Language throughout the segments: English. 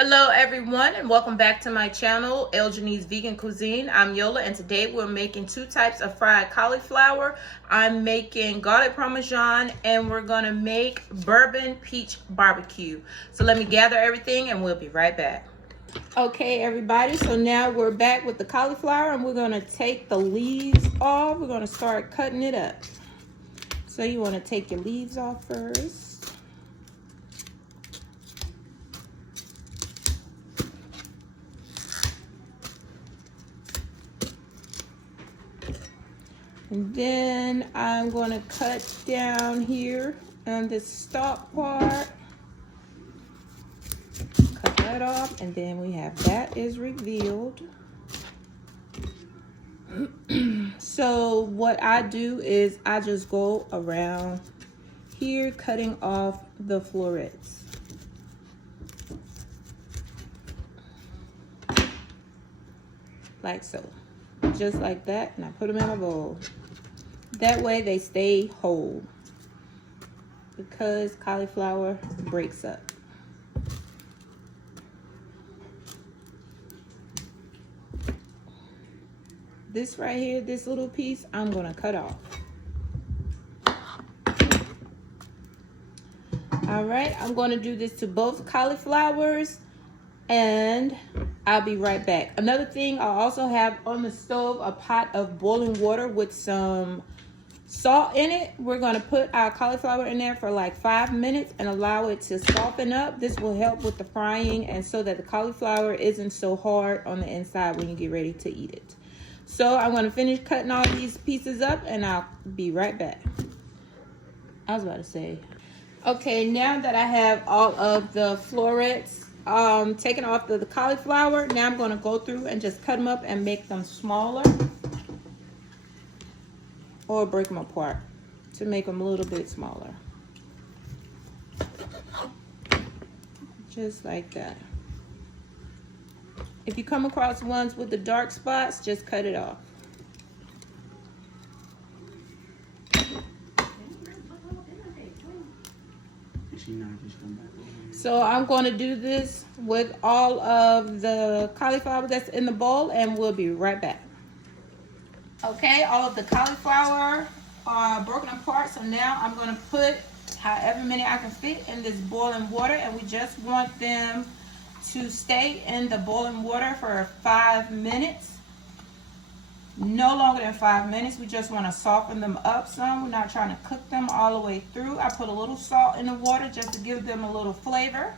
Hello everyone and welcome back to my channel, Janice's Vegan Cuisine. I'm Yola and today we're making two types of fried cauliflower. I'm making garlic Parmesan and we're gonna make bourbon peach barbecue. So let me gather everything and we'll be right back. Okay everybody, so now we're back with the cauliflower and we're gonna take the leaves off. We're gonna start cutting it up. So you wanna take your leaves off first. And then I'm going to cut down here on this stalk part. Cut that off, and then we have that is revealed. So what I do is I just go around here cutting off the florets. Like so. Just like that, and I put them in a bowl. That way they stay whole because cauliflower breaks up. This right here, this little piece, I'm gonna cut off. All right, I'm gonna do this to both cauliflowers and I'll be right back. Another thing, I also have on the stove a pot of boiling water with some salt in it. We're gonna put our cauliflower in there for like 5 minutes and allow it to soften up. This will help with the frying and so that the cauliflower isn't so hard on the inside when you get ready to eat it. So I'm gonna finish cutting all these pieces up and I'll be right back. I was about to say. Okay, now that I have all of the florets taken off the cauliflower, now I'm going to go through and just cut them up and make them smaller or break them apart to make them a little bit smaller, just like that. If you come across ones with the dark spots, just cut it off. So I'm going to do this with all of the cauliflower that's in the bowl and we'll be right back. Okay, all of the cauliflower are broken apart. So now I'm going to put however many I can fit in this boiling water, and we just want them to stay in the boiling water for 5 minutes. No longer than 5 minutes. We just want to soften them up some. We're not trying to cook them all the way through. I put a little salt in the water just to give them a little flavor.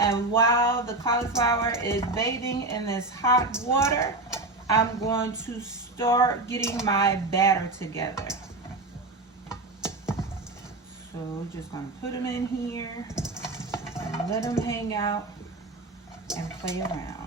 And while the cauliflower is bathing in this hot water, I'm going to start getting my batter together. So just going to put them in here and let them hang out and play around.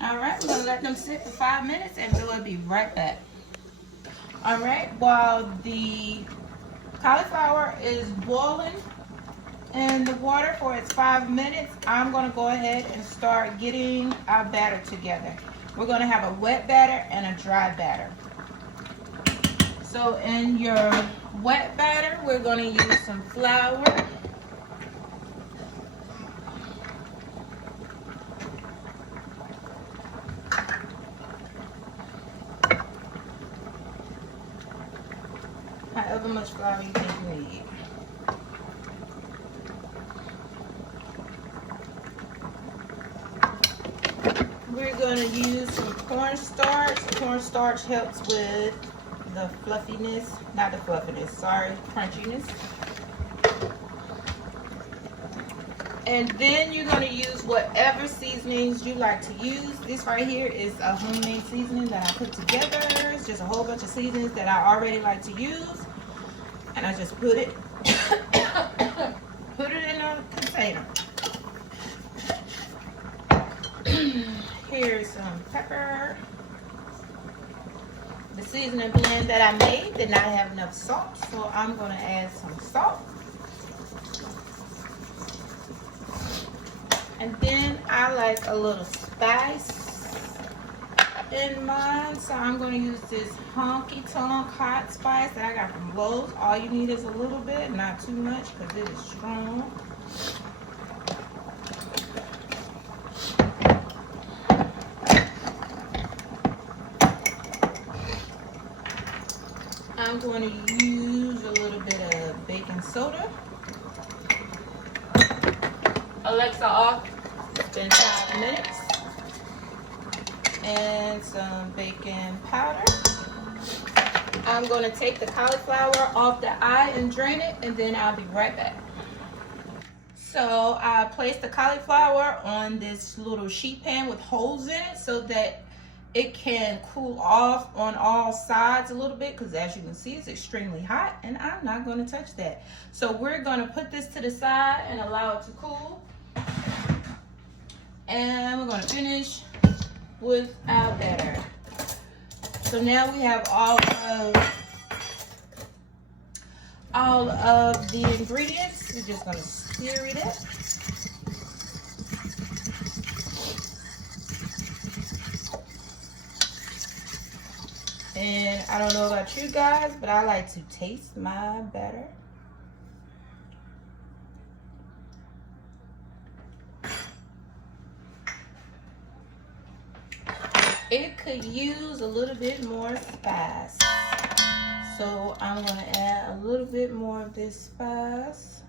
Alright, we're going to let them sit for 5 minutes and we'll be right back. Alright, while the cauliflower is boiling in the water for its 5 minutes, I'm going to go ahead and start getting our batter together. We're going to have a wet batter and a dry batter. So in your wet batter, we're going to use some flour. However much flour you think you need. We're going to use some cornstarch. Cornstarch helps with the fluffiness, not the fluffiness, sorry, crunchiness. And then you're going to use whatever seasonings you like to use. This right here is a homemade seasoning that I put together. It's just a whole bunch of seasonings that I already like to use. And I just put it in a container. Here's some pepper. seasoning blend that I made did not have enough salt, so I'm going to add some salt. And then I like a little spice in mine, so I'm going to use this honky tonk hot spice that I got from Lowe's. All you need is a little bit, not too much, because it is strong. I'm going to use a little bit of baking soda. Alexa off. It's been 5 minutes. And some baking powder. I'm going to take the cauliflower off the eye and drain it, and then I'll be right back. So I placed the cauliflower on this little sheet pan with holes in it so that it can cool off on all sides a little bit, because as you can see, it's extremely hot, and I'm not going to touch that. So we're going to put this to the side and allow it to cool. And we're going to finish with our batter. So now we have all of the ingredients. We're just going to stir it up. And I don't know about you guys, but I like to taste my batter. It could use a little bit more spice. So I'm going to add a little bit more of this spice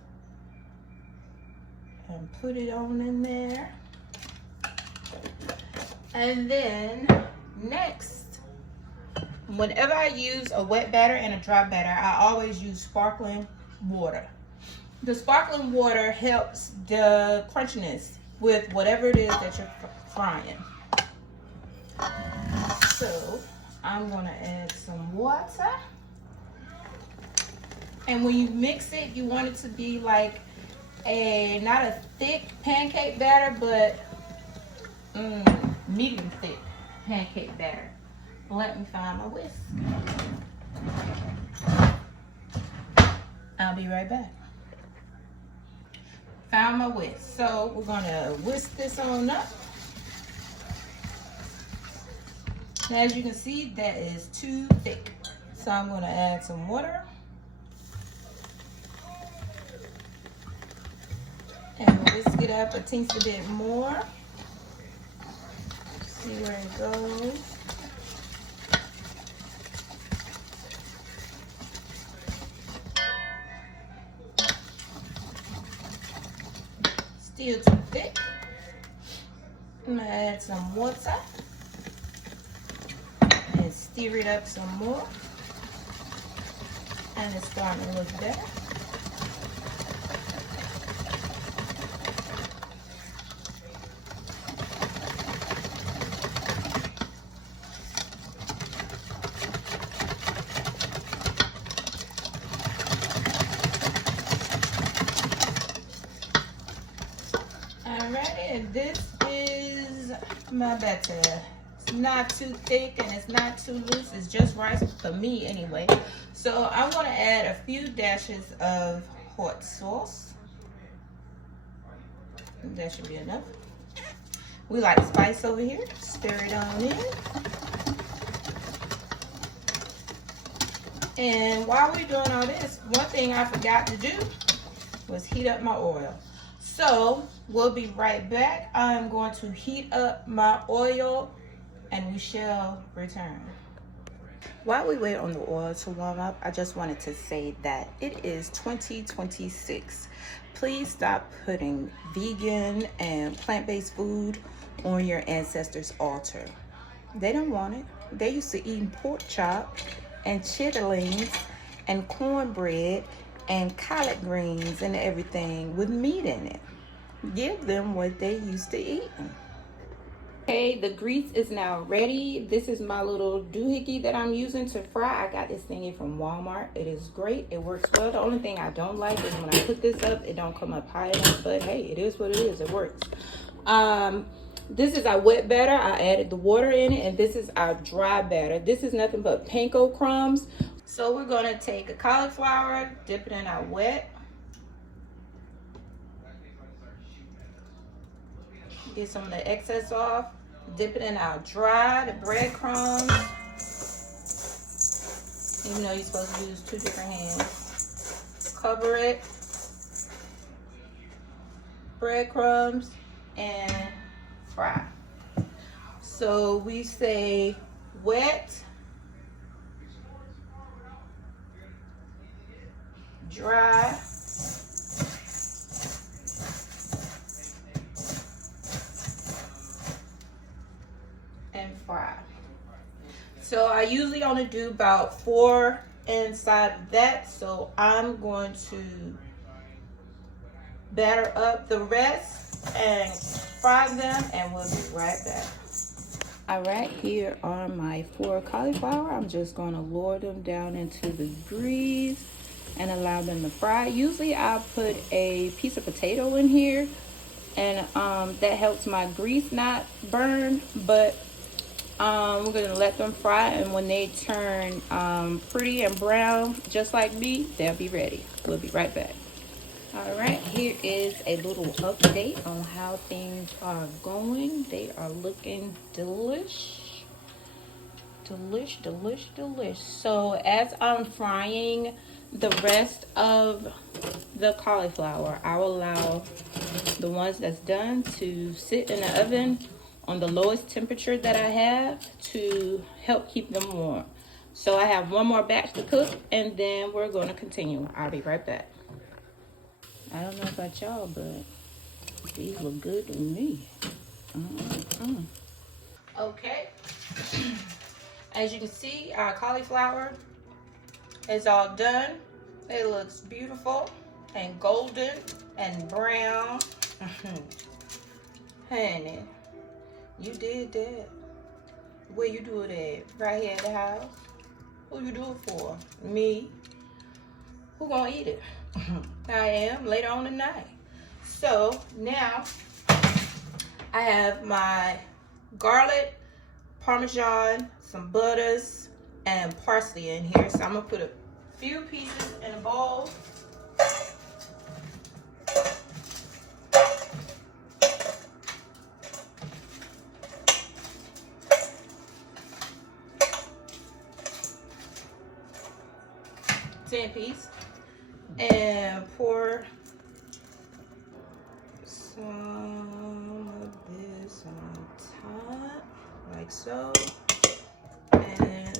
and put it on in there. And then next, whenever I use a wet batter and a dry batter, I always use sparkling water. The sparkling water helps the crunchiness with whatever it is that you're frying. So I'm going to add some water. And when you mix it, you want it to be like not a thick pancake batter, but medium thick pancake batter. Let me find my whisk. I'll be right back. Found my whisk. So we're going to whisk this on up. Now, as you can see, that is too thick. So I'm going to add some water. And whisk it up a teensy bit more. See where it goes. Still too thick. I'm going to add some water. And stir it up some more. And it's starting to look better. Alright, and this is my batter. It's not too thick and it's not too loose. It's just right for me anyway. So I'm going to add a few dashes of hot sauce. That should be enough. We like spice over here. Stir it on in. And while we're doing all this, one thing I forgot to do was heat up my oil. So we'll be right back. I'm going to heat up my oil and we shall return. While we wait on the oil to warm up, I just wanted to say that it is 2026. Please stop putting vegan and plant-based food on your ancestors' altar. They don't want it. They used to eat pork chop and chitterlings and cornbread and collard greens and everything with meat in it. Give them what they used to eat. Okay, the grease is now ready. This is my little doohickey that I'm using to fry. I got this thingy from Walmart. It is great. It works well. The only thing I don't like is when I put this up, it don't come up high enough. But hey, it is what it is. It works. This is our wet batter. I added the water in it, and this is our dry batter. This is nothing but panko crumbs. So we're gonna take a cauliflower, dip it in our wet. Get some of the excess off. Dip it in our dry, the breadcrumbs. Even though you're supposed to use 2 different hands. Cover it. Breadcrumbs and fry. So we say wet, dry, and fry. So I usually only do about 4 inside of that. So I'm going to batter up the rest and fry them, and we'll be right back. All right, here are my 4 cauliflower. I'm just going to lower them down into the grease and allow them to fry. Usually I'll put a piece of potato in here, and that helps my grease not burn, but we're going to let them fry, and when they turn pretty and brown just like me, they'll be ready. We'll be right back. All right, here is a little update on how things are going. They are looking delish. So as I'm frying the rest of the cauliflower, I will allow the ones that's done to sit in the oven on the lowest temperature that I have to help keep them warm. So I have one more batch to cook, and then we're going to continue. I'll be right back. I don't know about y'all, but these look good to me. Okay. As you can see, our cauliflower is all done. It looks beautiful and golden and brown. Honey, you did that. Where you do it at? Right here at the house? Who you do it for? Me. Who gonna eat it? I am later on tonight. So now I have my garlic, Parmesan, some butters, and parsley in here. So I'm gonna put a few pieces in a bowl. Piece, and pour some of this on top like so, and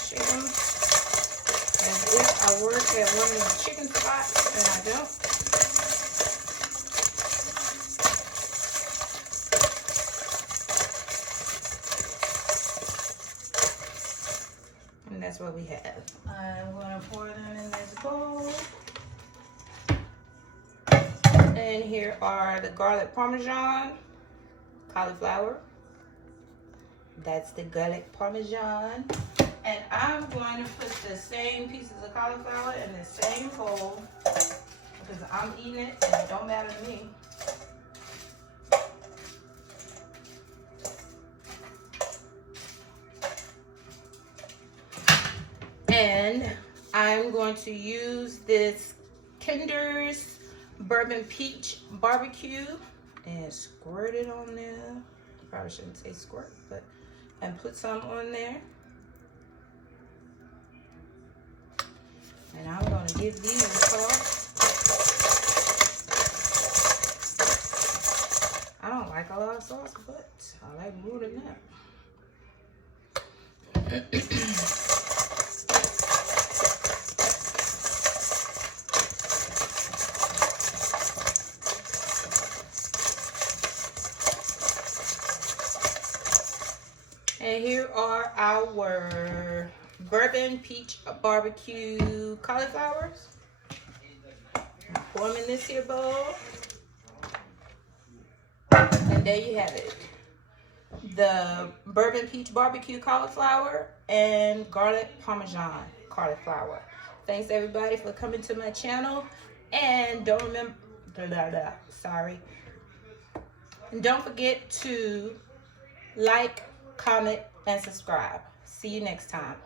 shake them as if I work at one of the chicken spots, and I don't. And that's what we have. I'm going to pour them in this bowl. And here are the garlic Parmesan, cauliflower. That's the garlic Parmesan. And I'm going to put the same pieces of cauliflower in the same bowl because I'm eating it and it don't matter to me. And I'm going to use this Kinder's Bourbon Peach Barbecue and squirt it on there. Probably shouldn't say squirt, but and put some on there. And I'm going to give these a sauce. I don't like a lot of sauce, but I like more than that. And here are our Bourbon Peach Barbecue cauliflowers. Pour them in this here bowl. And there you have it. The Bourbon Peach Barbecue cauliflower and garlic Parmesan cauliflower. Thanks everybody for coming to my channel. And don't remember, And don't forget to like, comment, and subscribe. See you next time.